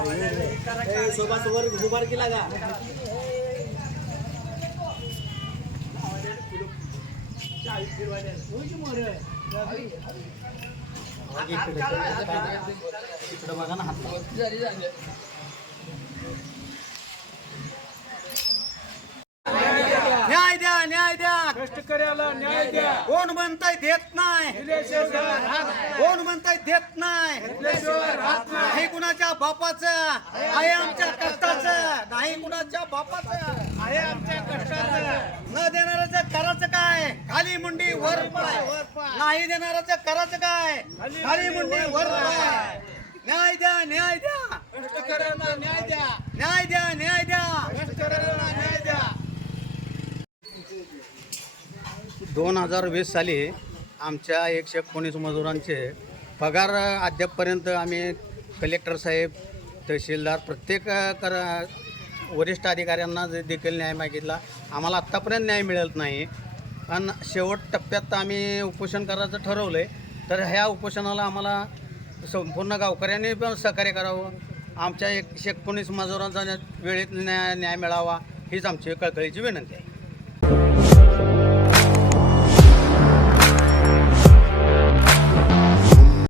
अण्णा गुबार केला का इकडं बघा ना हात न्याय द्या न्याय द्या कष्टकऱ्याला न्याय द्या. कोण म्हणताय देत नाही. कोण म्हणताय देत नाही? कुणाच्या बापाचं आहे आमच्या कष्टाचं. नाही कुणाच्या बापाचं आहे आमच्या कष्टाचं. न देणाऱ्याचं करायचं काय? खाली मुंडी वर पाय. नाही देणाऱ्याचं करायचं काय? खाली मुंडी वर पाय. न्याय द्या न्याय द्या. कष्टकऱ्याला न्याय द्या न्याय द्या न्याय द्या कष्टकऱ्याला न्याय द्या दोन हजार वीस साली आमच्या एकशे एकोणीस मजुरांचे पगार अद्यापपर्यंत आम्ही कलेक्टर साहेब तहसीलदार प्रत्येक कर वरिष्ठ अधिकाऱ्यांना जे देखील न्याय मागितला आम्हाला आत्तापर्यंत न्याय मिळत नाही. आणि शेवट टप्प्यात आम्ही उपोषण करायचं ठरवलं आहे तर ह्या उपोषणाला आम्हाला संपूर्ण गावकऱ्यांनी पण सहकार्य करावं. आमच्या एकशे एकोणीस मजुरांचा न्या- वेळेत न्याय न्याय मिळावा हीच आमची कळकळीची विनंती आहे.